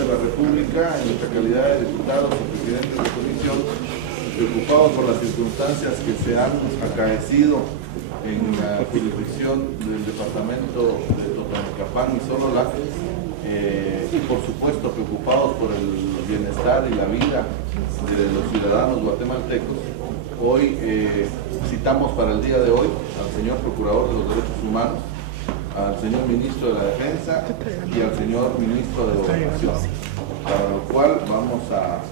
de la República, en nuestra calidad de diputados y presidentes de comisión, preocupados por las circunstancias que se han acaecido en la jurisdicción del departamento de Totonicapán y Sololá, y por supuesto preocupados por el bienestar y la vida de los ciudadanos guatemaltecos. Hoy citamos para el día de hoy al señor Procurador de los Derechos Humanos, al señor Ministro de la Defensa y al señor Ministro de Gobernación, para lo cual vamos a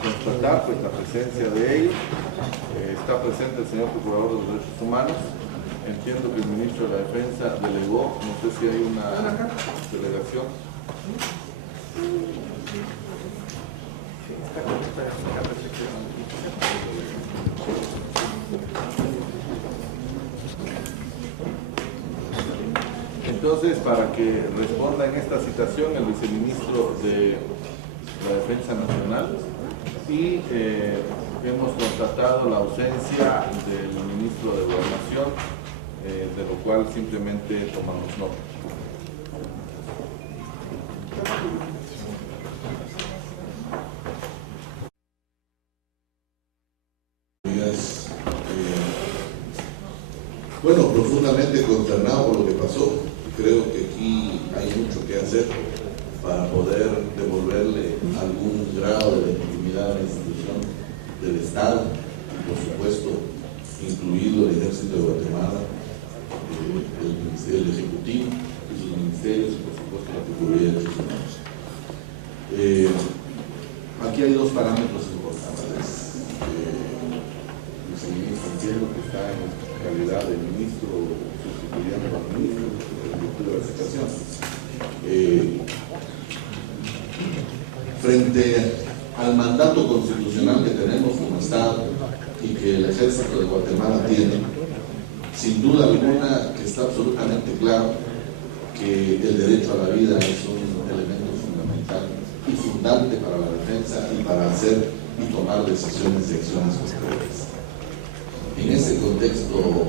constatar pues, la presencia de ellos. Está presente el señor Procurador de los Derechos Humanos. Entiendo que el Ministro de la Defensa delegó, no sé si hay una delegación. Entonces, para que responda en esta citación el viceministro de la Defensa Nacional, y hemos constatado la ausencia del ministro de Gobernación, de lo cual simplemente tomamos nota. Bueno, profundamente consternado por lo que pasó. Creo que aquí hay mucho que hacer para poder devolverle algún grado de legitimidad a la institución del Estado, y por supuesto, incluido el Ejército de Guatemala, el Ministerio del Ejecutivo y sus ministerios, y por supuesto la Procuraduría de Derechos Humanos. Aquí hay dos parámetros importantes. El viceministro entiendo que está en calidad de ministro sustituyendo al ministro de la situación. Frente al mandato constitucional que tenemos como Estado y que el Ejército de Guatemala tiene, sin duda alguna que está absolutamente claro que el derecho a la vida es un elemento fundamental y fundante para la defensa y para hacer y tomar decisiones y acciones concretas. En ese contexto,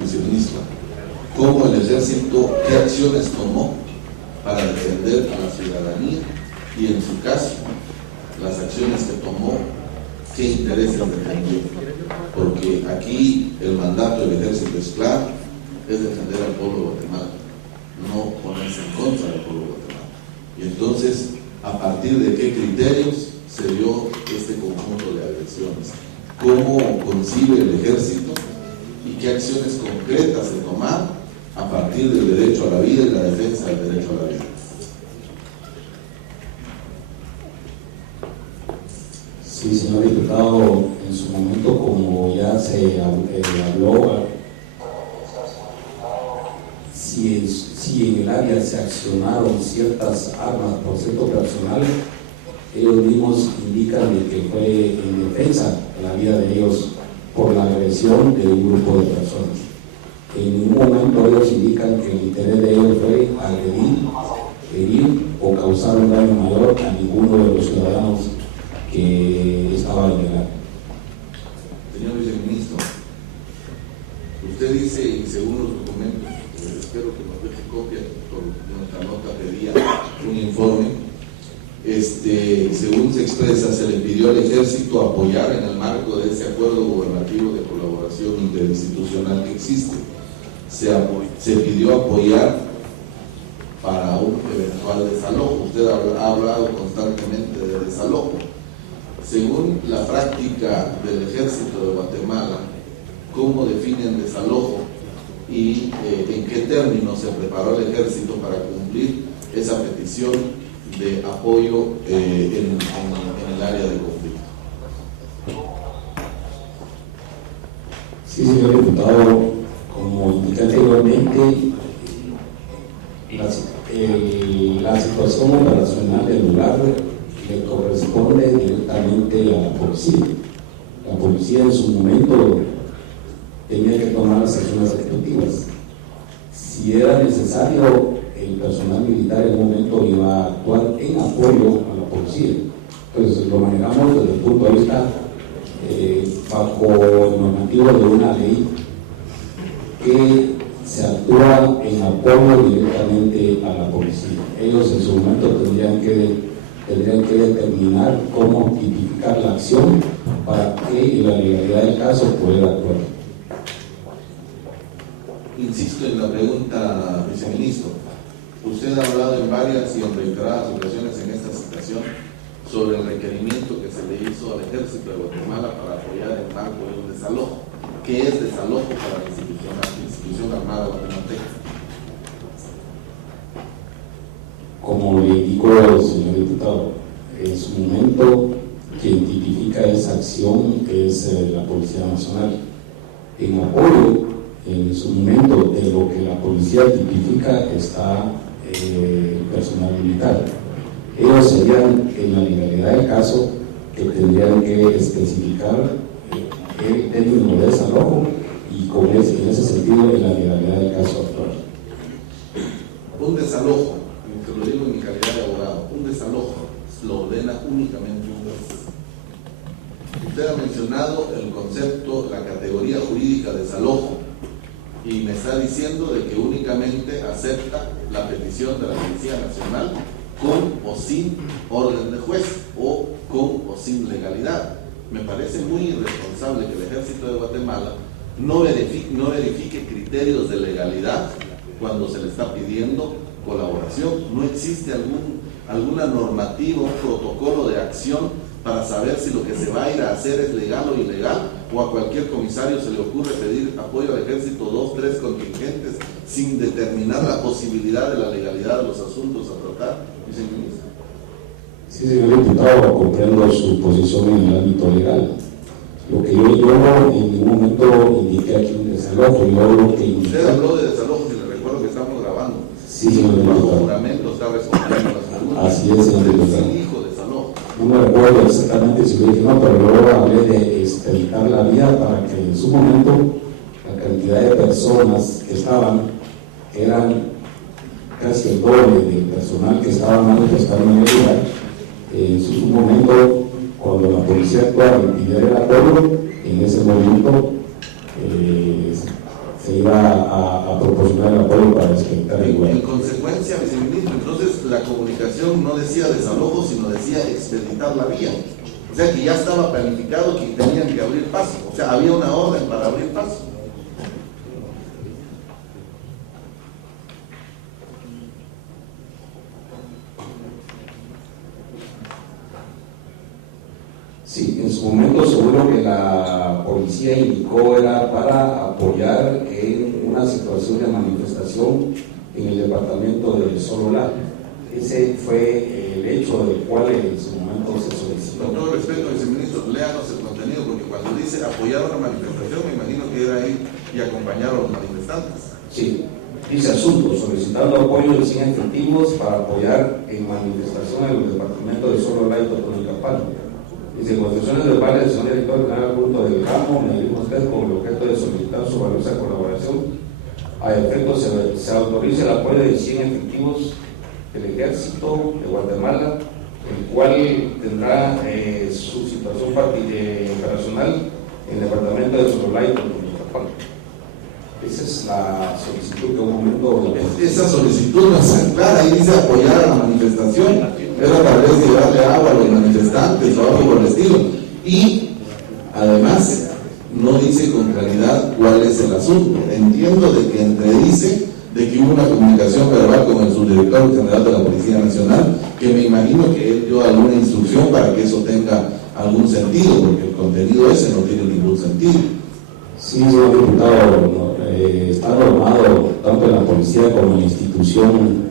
viceministro, ¿cómo el Ejército, qué acciones tomó para defender a la ciudadanía? Y en su caso, las acciones que tomó, ¿qué intereses defendió? Porque aquí el mandato del Ejército es claro, es defender al pueblo de Guatemala, no ponerse en contra del pueblo de Guatemala. Y entonces, ¿a partir de qué criterios se dio este conjunto de agresiones? ¿Cómo concibe el Ejército y qué acciones concretas se tomaron a partir del derecho a la vida y la defensa del derecho a la vida? Sí, señor diputado, en su momento, como ya se habló, si en el área se accionaron ciertas armas por cierto personal, ellos mismos indican de que fue en defensa de la vida de ellos por la agresión de un grupo de personas. En ningún momento ellos indican que el interés de ellos fue agredir, herir o causar un daño mayor a ninguno de los ciudadanos que estaba en el área. Señor viceministro, usted dice, y según los documentos, espero que nos deje copia, por nuestra nota pedía un informe, según se expresa, se le pidió al Ejército apoyar en el marco de ese acuerdo gubernativo de colaboración interinstitucional que existe. Se pidió apoyar para un eventual desalojo. Usted ha hablado constantemente de desalojo. Según la práctica del Ejército de Guatemala, ¿cómo definen desalojo y en qué términos se preparó el Ejército para cumplir esa petición de apoyo en el área de conflicto? Sí, señor diputado, como indiqué anteriormente, la situación operacional del lugar le corresponde directamente a la policía. La policía en su momento tenía que tomar las acciones ejecutivas. Si era necesario, el personal militar en un momento iba a actuar en apoyo a la policía. Entonces lo manejamos desde el punto de vista bajo el normativo de una ley que se actúa en apoyo directamente a la policía. Ellos en su momento tendrían que determinar cómo tipificar la acción para que en la legalidad del caso pueda actuar. Insisto en la pregunta, viceministro. Usted ha hablado en varias y en reiteradas ocasiones en esta citación sobre el requerimiento que se le hizo al Ejército de Guatemala para apoyar el marco de un desalojo. ¿Qué es desalojo para la institución armada guatemalteca? Como le indicó el señor diputado, en su momento quien tipifica esa acción es la Policía Nacional. En apoyo, en su momento, de lo que la policía tipifica está el personal militar. Ellos serían, en la legalidad del caso, que tendrían que especificar el término de desalojo y en ese sentido, en la legalidad del caso actual. Un desalojo, te lo digo en mi calidad de abogado, un desalojo lo ordena únicamente un juez. Usted ha mencionado el concepto, la categoría jurídica de desalojo, y me está diciendo de que únicamente acepta la petición de la Policía Nacional con o sin orden de juez o con o sin legalidad. Me parece muy irresponsable que el Ejército de Guatemala no verifique criterios de legalidad cuando se le está pidiendo colaboración. No existe alguna normativa, un protocolo de acción para saber si lo que se va a ir a hacer es legal o ilegal, o a cualquier comisario se le ocurre pedir apoyo al Ejército 2, 3 contingentes sin determinar la posibilidad de la legalidad de los asuntos a tratar, viceministro. Sí, señor diputado, comprendo su posición en el ámbito legal. Lo que yo no en ningún momento indiqué aquí un desalojo. Usted habló de desalojo, si le recuerdo que estamos grabando. Sí, señor diputado. Bajo juramento está respondiendo las preguntas. Así es, señor diputado. Sí, dijo desalojo. No me recuerdo exactamente si lo dije, no, pero yo hablé de expeditar la vía para que en su momento la cantidad de personas que estaban eran casi el doble del personal que estaba manifestando en el lugar. En su momento, cuando la policía actuaba y pidiera el apoyo, en ese momento se iba a proporcionar el apoyo para expeditar el lugar. En consecuencia, viceministro, entonces la comunicación no decía desalojo, sino decía expeditar la vía. O sea que ya estaba planificado que tenían que abrir paso. O sea, había una orden para abrir paso. Sí, en su momento seguro que la policía indicó era para apoyar en una situación de manifestación en el departamento de Sololá. Ese fue el hecho del cual en su momento se solicitó. Con todo respeto, viceministro, léanos el contenido, porque cuando dice apoyar una manifestación, me imagino que era ir y acompañar a los manifestantes. Sí, dice asunto, solicitando apoyo de 100 efectivos para apoyar en manifestación en el departamento de Sololá y Totonicapán. Dice, construcciones verbales del señor director general Bruto del Ramo, me dirijo a usted con el objeto de solicitar su valiosa colaboración. A efecto se autoriza el apoyo de 100 efectivos del Ejército de Guatemala, el cual tendrá su situación operacional en el departamento de Sololá y Totonicapán. Esa es la solicitud que un momento... Esa solicitud no está clara, ahí dice apoyar a la manifestación, pero tal vez llevarle agua a los manifestantes o algo por el estilo. Y además no dice con claridad cuál es el asunto. Entiendo de que entredice de que hubo una comunicación verbal con el subdirector general de la Policía Nacional, que me imagino que él dio alguna instrucción para que eso tenga algún sentido, porque el contenido ese no tiene ningún sentido. Sí, señor diputado, está normado tanto en la policía como en la institución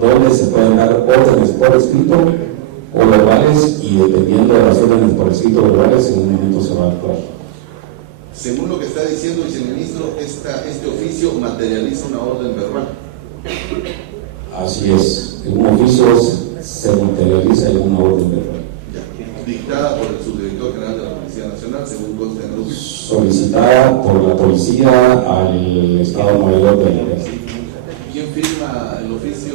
donde se pueden dar órdenes por escrito o verbales, y dependiendo de las órdenes por escrito o verbales, en un momento se va a actuar. Según lo que está diciendo el viceministro, este oficio materializa una orden verbal. Así es, en un oficio se materializa en una orden verbal. Dictada por el subdirector general de la Policía Nacional, según consta en el oficio. Solicitada por la policía al Estado Mayor del Ejército. ¿Quién firma el oficio?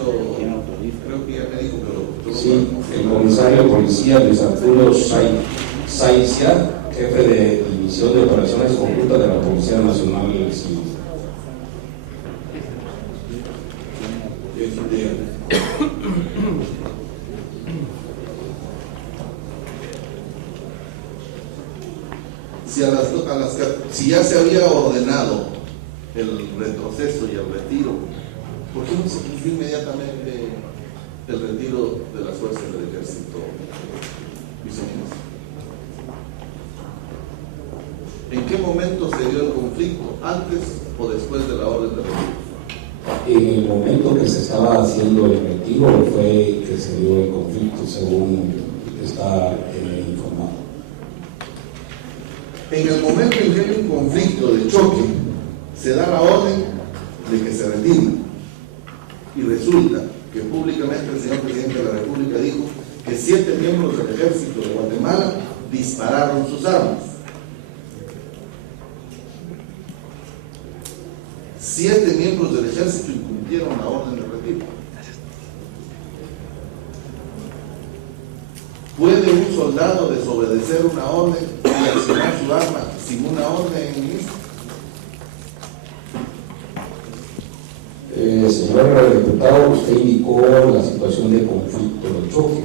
Creo que ya me dijo, pero... Sí, el comisario de policía Luis Arturo Saicia, jefe de división de operaciones conjuntas de la Policía Nacional Civil. Si ya se había ordenado el retroceso y el retiro, ¿por qué no se cumplió inmediatamente el retiro de las fuerzas del ejército, viceministro? ¿En qué momento se dio el conflicto? ¿Antes o después de la orden de retiro? En el momento que se estaba haciendo el retiro fue que se dio el conflicto, según está informado. En el momento en que hay un conflicto de choque, se da la orden de que se retire. Y resulta que públicamente el señor presidente de la República dijo que 7 miembros del ejército de Guatemala dispararon sus armas. 7 miembros del ejército incumplieron la orden de retiro. ¿Puede un soldado desobedecer una orden y accionar su arma sin una orden, ministro? Señor diputado, usted indicó la situación de conflicto de choque.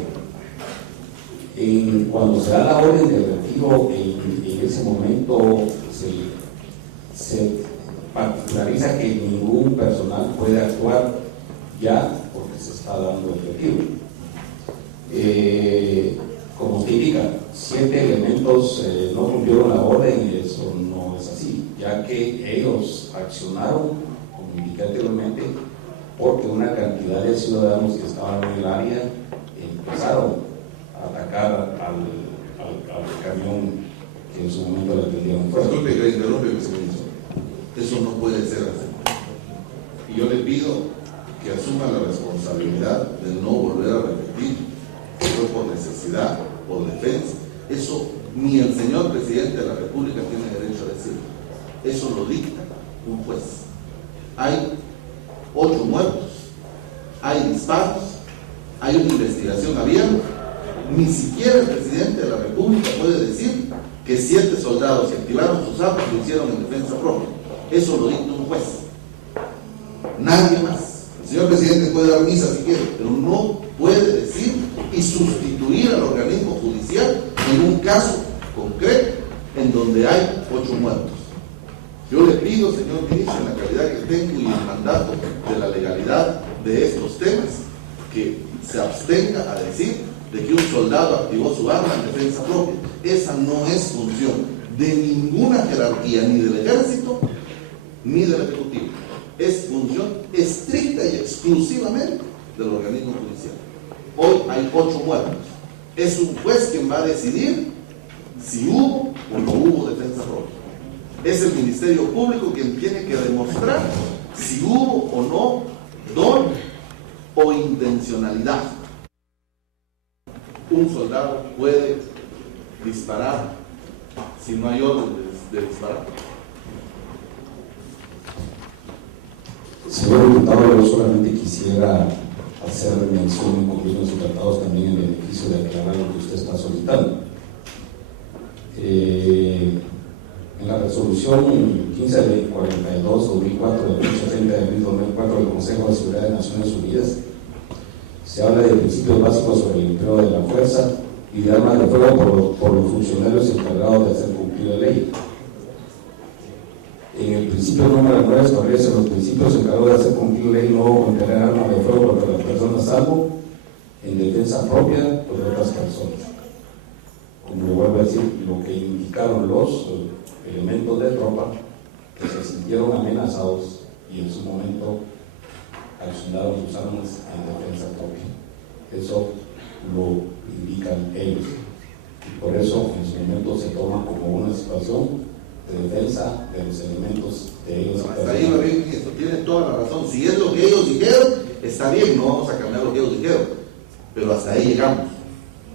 Cuando se da la orden de retiro, en ese momento se particulariza que ningún personal puede actuar ya porque se está dando el retiro. Como usted indica, 7 elementos no cumplieron la orden y eso no es así, ya que ellos accionaron, como indiqué anteriormente, porque una cantidad de ciudadanos que estaban en el área empezaron a atacar al camión que en su momento le prendieron fuego. Disculpe que le interrumpe, viceministro. Eso no puede ser así. Y yo le pido que asuma la responsabilidad de no volver a repetir que fue por necesidad, por defensa. Eso ni el señor presidente de la República tiene derecho a decirlo. Eso lo dicta un juez. Hay 8 muertos, hay disparos, hay una investigación abierta. Ni siquiera el presidente de la República puede decir que 7 soldados que activaron sus armas lo hicieron en defensa propia. Eso lo dicta un juez. Nadie más. El señor presidente puede dar misa si quiere, pero no puede decir y sustituir al organismo judicial en un caso concreto en donde hay 8 muertos. Yo le pido, señor ministro, en la calidad que tengo y el mandato de la legalidad de estos temas, que se abstenga a decir de que un soldado activó su arma en defensa propia. Esa no es función de ninguna jerarquía, ni del ejército, ni del ejecutivo. Es función estricta y exclusivamente del organismo judicial. Hoy hay 8 muertos. Es un juez quien va a decidir si hubo o no hubo defensa propia. Es el Ministerio Público quien tiene que demostrar si hubo o no don o intencionalidad. Un soldado puede disparar si no hay orden de disparar. Señor diputado, yo solamente quisiera hacer mención en convenios y tratados también en beneficio de aclarar lo que usted está solicitando. En la resolución 1542-2004 del 30 de abril de 2004 del Consejo de Seguridad de Naciones Unidas se habla de principios básicos sobre el empleo de la fuerza y de armas de fuego por los funcionarios encargados de hacer cumplir la ley. En el principio número 9 establece los principios encargados de hacer cumplir la ley no contener armas de fuego contra las personas, salvo en defensa propia o de otras personas. Como le vuelvo a decir, lo que indicaron los elementos de tropa que se sintieron amenazados y en su momento accionaron sus armas en defensa propia. Eso lo indican ellos. Y por eso en su momento se toma como una situación de defensa de los elementos de ellos. Hasta ahí va bien, esto tiene toda la razón. Si es lo que ellos dijeron, está bien, no vamos a cambiar lo que ellos dijeron. Pero hasta ahí llegamos.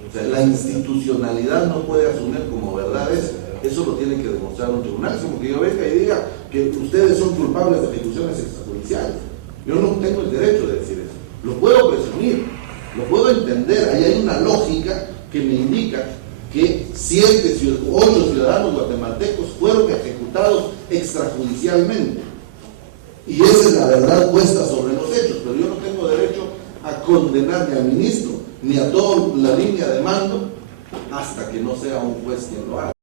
O sea, la institucionalidad no puede asumir como verdad eso. Eso lo tiene que demostrar un tribunal. Es como que yo venga y diga que ustedes son culpables de ejecuciones extrajudiciales. Yo no tengo el derecho de decir eso. Lo puedo presumir, lo puedo entender. Ahí hay una lógica que me indica que 8 ciudadanos guatemaltecos fueron ejecutados extrajudicialmente. Y esa es la verdad puesta sobre los hechos. Pero yo no tengo derecho a condenar ni al ministro ni a toda la línea de mando hasta que no sea un juez quien lo haga.